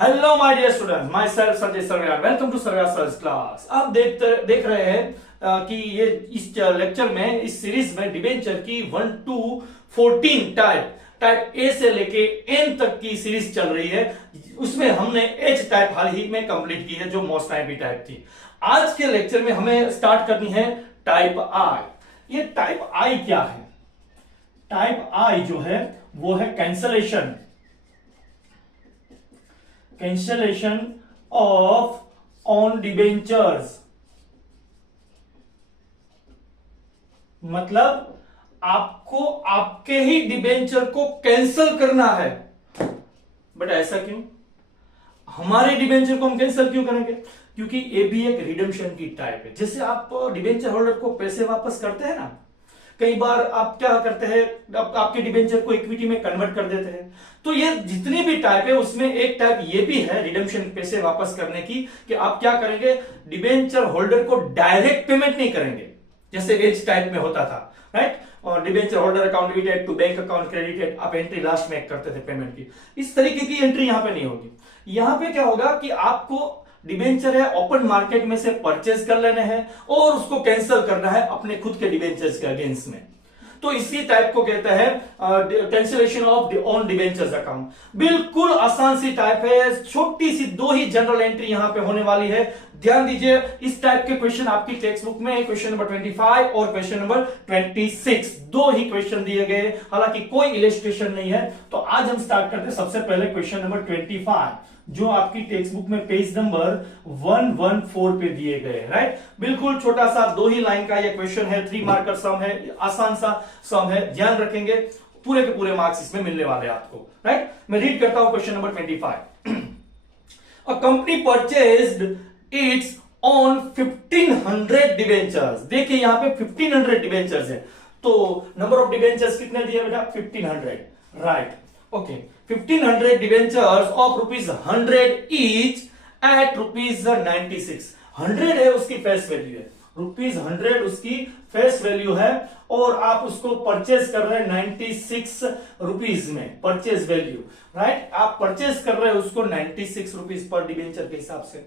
Hello my dear students, myself Sanjay Sargar. Welcome to Sargar search class. आप देख रहे हैं कि ये इस लेक्चर में, इस सीरीज में डिबेंचर की 1 to 14 टाइप ए से लेके एन तक की सीरीज चल रही है। उसमें हमने एच टाइप हाल ही में कंप्लीट की है, जो मोस्ट टाइप टाइप थी। आज के लेक्चर में हमें स्टार्ट करनी है टाइप आई। ये टाइप आई क्या है? टाइप आई जो है वो है कैंसलेशन ऑफ ऑन डिबेंचर्स। मतलब आपको आपके ही डिबेंचर को कैंसिल करना है। बट ऐसा क्यों? हमारे डिबेंचर को हम कैंसिल क्यों करेंगे? क्योंकि ये भी एक रिडेम्पशन की टाइप है। जैसे आप डिबेंचर होल्डर को पैसे वापस करते हैं ना, कई बार आप क्या करते हैं, आपके डिबेंचर को इक्विटी में कन्वर्ट कर देते हैं। तो ये जितनी भी टाइप है उसमें एक टाइप ये भी है रिडेम्पशन, पैसे वापस करने की, कि आप क्या करेंगे, डिबेंचर होल्डर को डायरेक्ट पेमेंट नहीं करेंगे जैसे एच टाइप में होता था, राइट। और debenture holder account debited to bank account credited, आप एंट्री लास्ट में करते थे पेमेंट की। इस तरीके की एंट्री यहां पे नहीं होगी। यहां पे क्या होगा कि आपको डिबेंचर है ओपन मार्केट में से परचेज कर लेने हैं और उसको कैंसिल करना है अपने खुद के डिबेंचर्स के अगेंस्ट में। तो इसी टाइप को कहते हैं cancellation of on debentures account. बिल्कुल आसान सी टाइप है, छोटी सी दो ही जनरल एंट्री यहां पे होने वाली है। ध्यान दीजिए, इस टाइप के क्वेश्चन आपकी टेक्स्ट बुक में क्वेश्चन नंबर 25 और क्वेश्चन नंबर 26 दो ही क्वेश्चन दिए गए, हालांकि कोई इलस्ट्रेशन नहीं है। तो आज हम स्टार्ट करते हैं सबसे पहले क्वेश्चन नंबर 25, जो आपकी टेक्स्ट बुक में पेज नंबर 114 पे दिए गए, राइट। बिल्कुल छोटा सा दो ही लाइन का ये क्वेश्चन है, 3 मार्कर सम है, आसान सा सम है। ध्यान रखेंगे, पूरे के पूरे मार्क्स इसमें मिलने वाले हैं आपको, राइट। मैं रीड करता हूं question number 25। A company purchased it's on 1500 debentures. देखिए यहां पे 1500 डिबेंचर्स है, तो नंबर ऑफ डिबेंचर्स कितने दिए बेटा? 1500, right. Okay, 1500 debentures of ₹100 each eight ₹96। 100 है उसकी फेस वैल्यू है, ₹100 उसकी फेस वैल्यू है, और आप उसको परचेज कर रहे हैं 96 रुपीज में, परचेज वैल्यू, राइट। आप परचेज कर रहे हैं उसको 96 रुपीज पर डिबेंचर के हिसाब से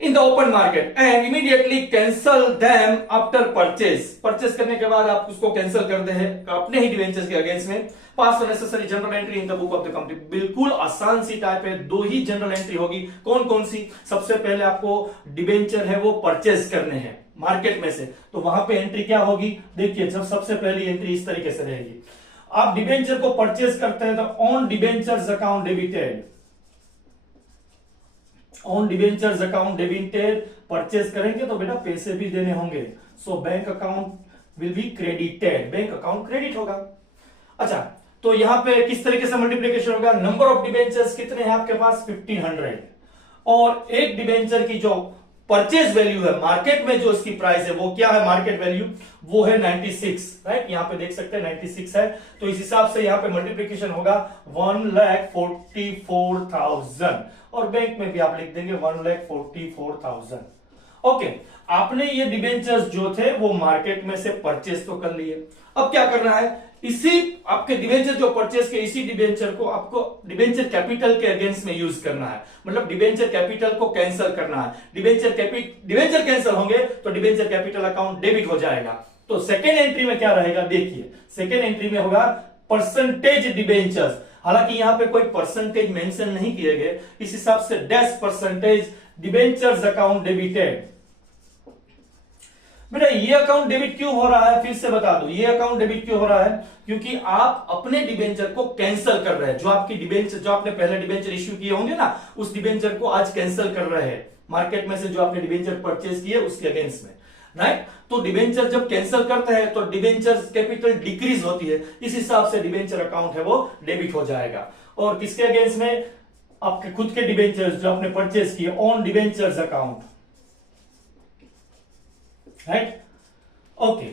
in the open market and immediately cancel them after purchase. Purchase करने के बाद आप उसको कैंसिल कर दे हैं अपने ही डिबेंचर्स के अगेंस्ट में। पास necessary general entry in the book of the company. बिल्कुल आसान सी टाइप है, दो ही जनरल एंट्री होगी। कौन कौन सी? सबसे पहले आपको डिबेंचर है वो परचेज करने हैं मार्केट में से, तो वहां पे एंट्री क्या होगी? देखिए, जब सबसे पहली एंट्री इस तरीके से रहेगी, आप डिबेंचर को परचेज करते हैं तो on debentures account debited, on debentures account debited purchase करेंगे तो बेटा पैसे भी देने होंगे, so bank account will be credited, bank account credit होगा। अच्छा, तो यहां पे किस तरीके से मल्टीप्लिकेशन होगा? नंबर ऑफ डिबेंचर्स कितने हैं आपके पास? 1500, और एक डिबेंचर की जो परचेज वैल्यू है मार्केट में, जो इसकी प्राइस है वो क्या है? मार्केट वैल्यू वो है 96, राइट। यहां पे देख सकते हैं 96 है, तो इस हिसाब से यहां पे मल्टीप्लिकेशन होगा 1,44,000, और बैंक में भी आप लिख देंगे 1,44,000। ओके, आपने ये डिबेंचर्स जो थे वो मार्केट में से परचेज तो कर लिए। अब क्या करना है? इसी आपके डिबेंचर जो परचेज के, इसी डिबेंचर को आपको डिबेंचर कैपिटल के अगेंस्ट में यूज करना है। मतलब डिबेंचर कैपिटल को कैंसिल करना है। डिबेंचर कैंसिल होंगे तो डिबेंचर कैपिटल अकाउंट डेबिट हो जाएगा। तो सेकेंड एंट्री में क्या रहेगा? देखिए, सेकेंड एंट्री में होगा परसेंटेज डिबेंचर्स। हालांकि यहां पे कोई परसेंटेज मेंशन नहीं किए गए, इस हिसाब से dash percentage debentures account debited. बेटा ये अकाउंट डेबिट क्यों हो रहा है? फिर से बता दो, ये अकाउंट डेबिट क्यों हो रहा है? क्योंकि आप अपने डिबेंचर को कैंसिल कर रहे हैं। जो आपकी डिबेंचर, जो आपने पहले डिबेंचर इश्यू किए होंगे ना, उस डिबेंचर को आज कैंसिल कर रहे हैं मार्केट में से, जो आपने डिबेंचर परचेज किए उसके अगेंस्ट में, राइट। तो डिबेंचर जब कैंसिल करते हैं तो डिबेंचर कैपिटल डिक्रीज होती है, इस हिसाब से डिबेंचर अकाउंट है वो डेबिट हो जाएगा। और किसके अगेंस्ट में? आपके खुद के डिबेंचर्स जो आपने परचेज किए, on debentures account, right. Okay,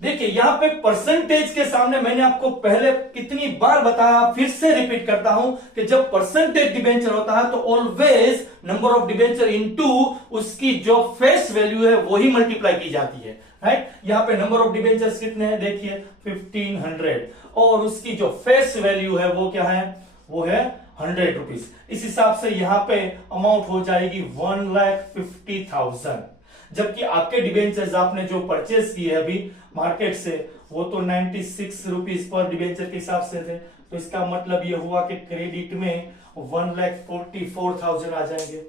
देखिए यहां पे परसेंटेज के सामने मैंने आपको पहले कितनी बार बताया, फिर से रिपीट करता हूं कि जब परसेंटेज डिबेंचर होता है तो always number of debenture into उसकी जो फेस वैल्यू है वही मल्टीप्लाई की जाती है, राइट। यहां पे नंबर ऑफ डिबेंचर्स कितने हैं? देखिए 1500, और उसकी जो फेस वैल्यू है वो क्या है? वो है ₹100। इस हिसाब से यहाँ पे अमाउंट हो जाएगी 1,50,000। जबकि आपके डिबेंचर्स आपने जो परचेज किए अभी मार्केट से वो तो 96 रुपीज पर डिबेंचर के हिसाब से थे, तो इसका मतलब ये हुआ कि क्रेडिट में 1,44,000 आ जाएंगे।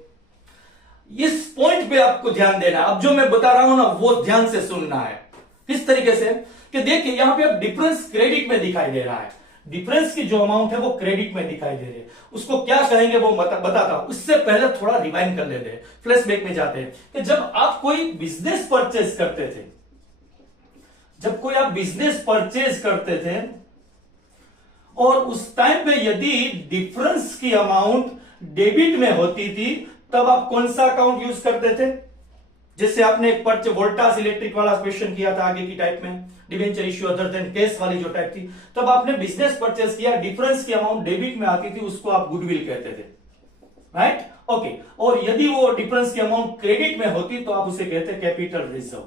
इस पॉइंट पे आपको ध्यान देना, अब जो मैं बता रहा हूं ना वो ध्यान से सुनना है। किस तरीके से कि देखिए यहां पे अब डिफरेंस क्रेडिट में दिखाई दे रहा है, डिफरेंस की जो अमाउंट है वो क्रेडिट में दिखाई दे रही है। उसको क्या कहेंगे वो बताता हूं, उससे पहले थोड़ा रिवाइंड कर लेते हैं, फ्लैशबैक में जाते हैं कि जब आप कोई बिजनेस परचेज करते थे, जब कोई आप बिजनेस परचेज करते थे और उस टाइम पे यदि डिफरेंस की अमाउंट डेबिट में होती थी तब आप कौन सा अकाउंट यूज करते थे? जैसे आपने एक परचेज वोल्टास इलेक्ट्रिक वाला क्वेश्चन किया था आगे की टाइप में, debenture issue other than cash वाली जो टाइप थी, तब आपने बिजनेस परचेज किया, डिफरेंस की अमाउंट डेबिट में आती थी, उसको आप गुडविल कहते थे, राइट? ओके। और यदि वो डिफरेंस की अमाउंट क्रेडिट में होती तो आप उसे कहते capital reserve.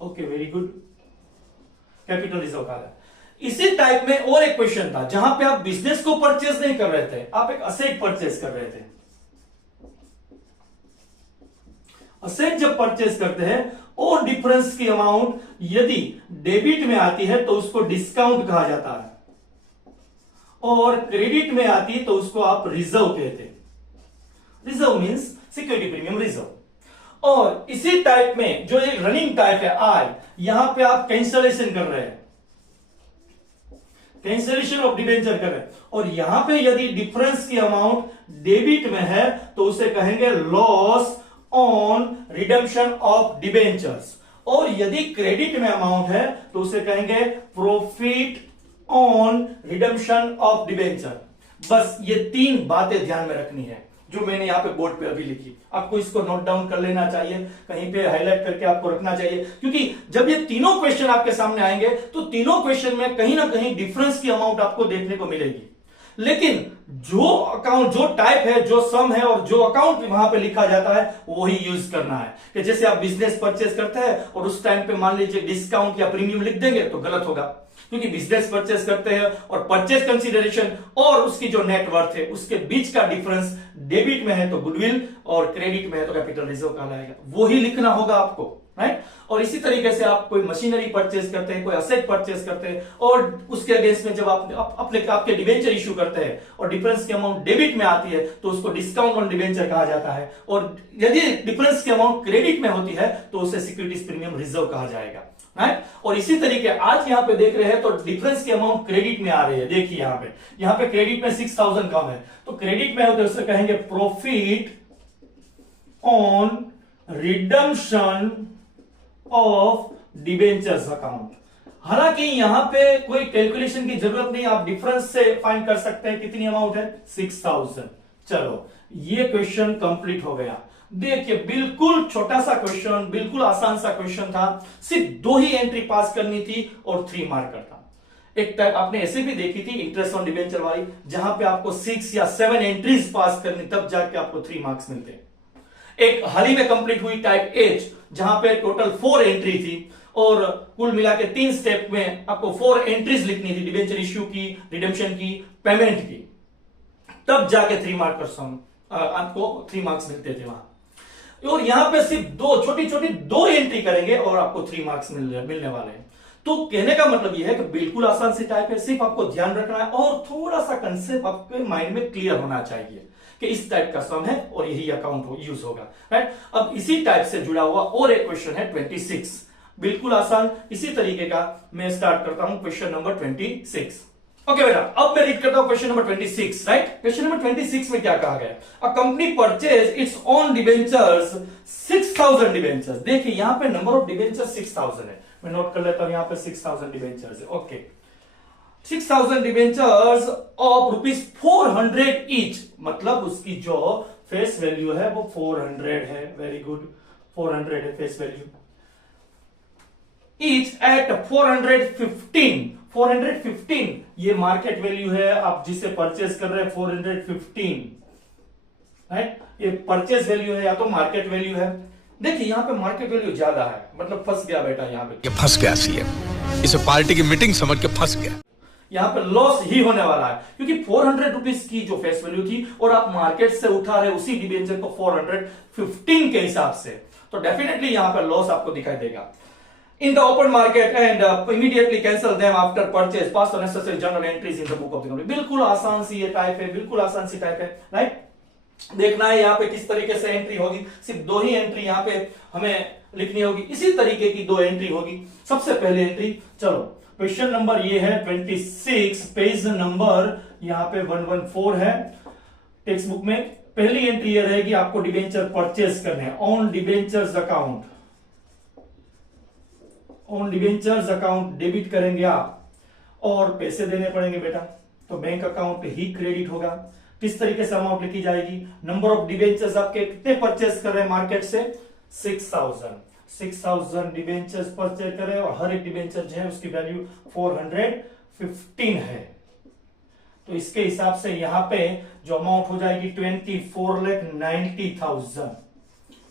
Okay, very good, capital reserve कहा। इसी टाइप में और एक क्वेश्चन था जहां पे आप बिजनेस को परचेज नहीं कर रहे थे, आप एक असेट परचेज कर रहे थे। असेट जब परचेज करते हैं और डिफरेंस की अमाउंट यदि डेबिट में आती है तो उसको डिस्काउंट कहा जाता है, और क्रेडिट में आती तो उसको आप रिजर्व कहते हैं। Reserve means security premium reserve. और इसी टाइप में जो एक रनिंग टाइप है आई, यहां पे आप कैंसलेशन कर रहे हैं, कैंसलेशन ऑफ डिबेंचर कर रहे हैं, और यहां पे यदि डिफरेंस की अमाउंट डेबिट में है तो उसे कहेंगे loss on redemption of debentures, और यदि क्रेडिट में अमाउंट है तो उसे कहेंगे profit on redemption of debenture. बस ये तीन बातें ध्यान में रखनी है जो मैंने यहां पे बोर्ड पे अभी लिखी, आपको इसको नोट डाउन कर लेना चाहिए, कहीं पे हाईलाइट करके आपको रखना चाहिए, क्योंकि जब ये तीनों क्वेश्चन आपके सामने आएंगे तो तीनों क्वेश्चन में कहीं ना कहीं डिफरेंस की अमाउंट आपको देखने को मिलेगी। लेकिन जो अकाउंट, जो टाइप है, जो सम है और जो अकाउंट वहां पे लिखा जाता है वही यूज करना है। कि जैसे आप बिजनेस परचेज करते हैं और उस टाइम पे मान लीजिए डिस्काउंट या प्रीमियम लिख देंगे तो गलत होगा, क्योंकि बिजनेस परचेज करते हैं और परचेज कंसीडरेशन और उसकी जो नेट वर्थ है उसके बीच का डिफरेंस डेबिट में है तो गुडविल और क्रेडिट में है तो कैपिटल रिजर्व कहलाएगा, वो ही लिखना होगा आपको, राइट? और इसी तरीके से आप कोई मशीनरी परचेज करते हैं, कोई असेट परचेज करते हैं और उसके अगेंस्ट में जब आप अपने आपके डिबेंचर इश्यू करते हैं और डिफरेंस की अमाउंट डेबिट में आती है तो उसको डिस्काउंट ऑन डिबेंचर कहा जाता है, और यदि डिफरेंस की अमाउंट क्रेडिट में होती है तो उसे सिक्योरिटीज प्रीमियम रिजर्व कहा जाएगा, राइट? और इसी तरीके आज यहां पे देख रहे हैं तो डिफरेंस की अमाउंट क्रेडिट में आ रही है, देखिए यहां पे क्रेडिट में 6,000 कम है तो क्रेडिट में होते उसे कहेंगे profit on redemption of debentures account. हालांकि यहां पे कोई कैलकुलेशन की जरूरत नहीं, आप डिफरेंस से फाइंड कर सकते हैं कितनी अमाउंट है 6,000। चलो ये क्वेश्चन कंप्लीट हो गया। देखिए बिल्कुल छोटा सा क्वेश्चन, बिल्कुल आसान सा क्वेश्चन था, सिर्फ 2 ही एंट्री पास करनी थी और 3 मार्कर था। एक टाइप आपने ऐसे भी देखी थी इंटरेस्ट ऑन डिबेंचर वाली, जहां पे आपको 6 या 7 एंट्रीज पास करनी तब जाके आपको 3 मार्क्स मिलते हैं। एक हाल ही में कंप्लीट हुई टाइप एच जहां पे टोटल 4 एंट्री थी और कुल मिला के 3 स्टेप में आपको 4 एंट्रीज लिखनी थी, डिबेंचर इश्यू की, रिडेम्पशन की, पेमेंट की, तब जाके 3 मार्कर सम आपको 3 मार्क्स मिलते थे वहां। और यहां पे सिर्फ 2 छोटी छोटी 2 एंट्री करेंगे और आपको 3 मार्क्स मिलने वाले हैं। तो कहने का मतलब यह है कि बिल्कुल आसान सी टाइप है, सिर्फ आपको ध्यान रखना है और थोड़ा सा कंसेप्ट आपके माइंड में क्लियर होना चाहिए कि इस टाइप का सम है और यही अकाउंट यूज होगा, राइट? अब इसी टाइप से जुड़ा हुआ और एक क्वेश्चन है 26, बिल्कुल आसान इसी तरीके का। मैं स्टार्ट करता हूं क्वेश्चन नंबर 26। ओके बेटा, अब मैं रीड करता हूं question number 26, right? Question number 26 में क्या कहा गया? A company purchase its own debentures 6,000 debentures. देखिए यहां पे नंबर ऑफ डिबेंचर्स 6,000 है, मैं नोट कर लेता हूं, यहां पे 6,000 डिबेंचर्स है। ओके, 6,000 डिबेंचर्स ऑफ ₹400 ईच, मतलब उसकी जो फेस वैल्यू है वो 400 है। वेरी गुड, 400 है फेस वैल्यू। ईच एट 415 ये मार्केट वैल्यू है, आप जिसे परचेज कर रहे हैं 415, राइट? ये परचेज वैल्यू है या तो मार्केट वैल्यू है। देखिए यहां पे मार्केट वैल्यू ज्यादा है, मतलब फंस गया बेटा, यहां पे ये फंस गया सीएम, इसे पार्टी की मीटिंग समझ के फंस गया। यहां पे लॉस ही होने वाला है, क्योंकि 400 रुपीज की जो फेस वैल्यू थी और आप मार्केट से उठा रहे उसी डिबेंचर को 415 के हिसाब से, तो डेफिनेटली यहां पर लॉस आपको दिखाई देगा। In the open market and immediately cancel them after purchase. Pass on necessary journal entries in the book of the company. बिल्कुल आसान सी ये टाइप है, बिल्कुल आसान सी टाइप है, राइट। देखना है यहाँ पे किस तरीके से एंट्री होगी, सिर्फ 2 ही एंट्री यहाँ पे हमें लिखनी होगी, इसी तरीके की 2 एंट्री होगी। सबसे पहले एंट्री, चलो क्वेश्चन नंबर ये है 26, पेज नंबर यहाँ पे 114 है टेक्स्ट बुक में। पहली एंट्री ये रहेगी, आपको डिबेंचर परचेस करने हैं on debentures account, on debentures account debit करेंगे आप और पैसे देने पड़ेंगे बेटा, तो बैंक अकाउंट ही क्रेडिट होगा। किस तरीके से अमाउंट लिखी जाएगी, नंबर ऑफ डिबेंचर्स आपके कितने परचेस कर रहे हैं मार्केट से, 6000 डिबेंचर्स परचेस कर रहे हैं और हर एक डिबेंचर जो है उसकी वैल्यू 415 है, तो इसके हिसाब से यहां पे जो अमाउंट हो जाएगी 24,90,000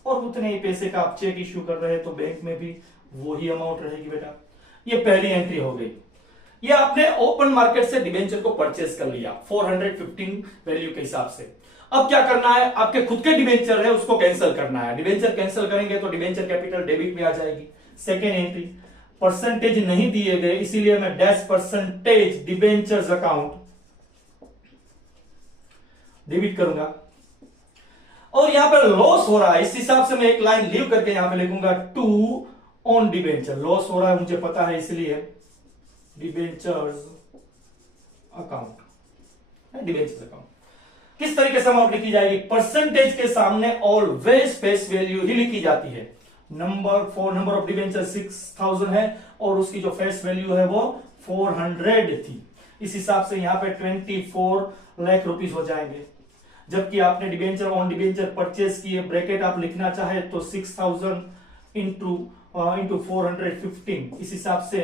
और उतने ही पैसे का आप चेक इश्यू कर रहे हैं तो बैंक में भी वो ही अमाउंट रहेगी बेटा। ये पहली एंट्री हो गई। ये आपने ओपन मार्केट से डिबेंचर को परचेस कर लिया 415 वैल्यू के हिसाब से। अब क्या करना है, आपके खुद के डिबेंचर है उसको कैंसिल करना है। डिबेंचर कैंसिल करेंगे तो डिबेंचर कैपिटल डेबिट में आ जाएगी। सेकेंड एंट्री, परसेंटेज नहीं दिए गए इसीलिए मैं dash percentage debentures account debit करूंगा और यहां पर लॉस हो रहा है इस हिसाब से मैं एक लाइन लीव करके यहां पे लिखूंगा टू ऑन डिबेंचर। लॉस हो रहा है मुझे पता है इसलिए डिबेंचर्स अकाउंट, डिबेंचर्स अकाउंट। किस तरीके से अमाउंट लिखी जाएगी, परसेंटेज के सामने ऑलवेज फेस वैल्यू ही लिखी जाती है। नंबर ऑफ डिबेंचर 6000 है और उसकी जो फेस वैल्यू है वो 400 थी, इस हिसाब से यहां पे 24 लाख रुपीस हो जाएंगे। जबकि आपने डिबेंचर ऑन डिबेंचर परचेस किए, ब्रैकेट आप लिखना चाहे तो 6000 इंटू 415, इस हिसाब से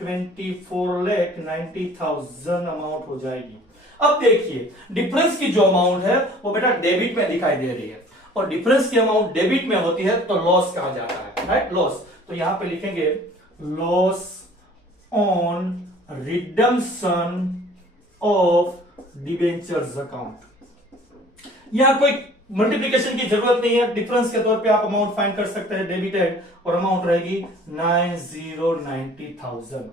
24,90,000 अमाउंट हो जाएगी। अब देखिए डिफरेंस की जो अमाउंट है वो बेटा डेबिट में दिखाई दे रही है और डिफरेंस की अमाउंट डेबिट में होती है तो लॉस कहा जाता है, राइट, लॉस। तो यहां पे लिखेंगे loss on redemption of debentures account. यहां कोई मल्टीप्लिकेशन की जरूरत नहीं है, डिफरेंस के तौर पे आप अमाउंट फाइंड कर सकते हैं डेबिटेड और अमाउंट रहेगी 90,90,000।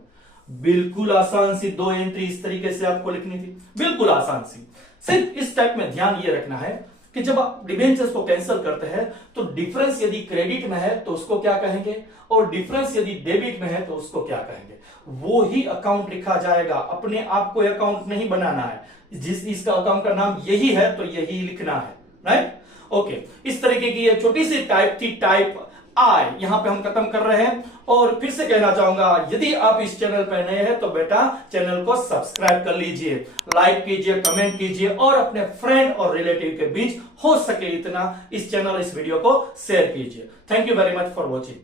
बिल्कुल आसान सी 2 एंट्री इस तरीके से आपको लिखनी थी, बिल्कुल आसान सी। सिर्फ इस टाइप में ध्यान ये रखना है कि जब आप डिबेंचर्स को कैंसिल करते हैं तो डिफरेंस यदि क्रेडिट में है तो उसको क्या कहेंगे और डिफरेंस यदि डेबिट में है तो उसको क्या कहेंगे, वो ही अकाउंट लिखा जाएगा। अपने आप को अकाउंट नहीं बनाना है, जिस इसका अकाउंट का नाम यही है तो यही लिखना है, राइट, ओके। इस तरीके की ये छोटी सी टाइप थी, टाइप आई, यहां पे हम खत्म कर रहे हैं। और फिर से कहना चाहूंगा यदि आप इस चैनल पर नए हैं तो बेटा चैनल को सब्सक्राइब कर लीजिए, लाइक कीजिए, कमेंट कीजिए और अपने फ्रेंड और रिलेटिव के बीच हो सके इतना इस चैनल इस वीडियो को शेयर कीजिए। Thank you very much for watching.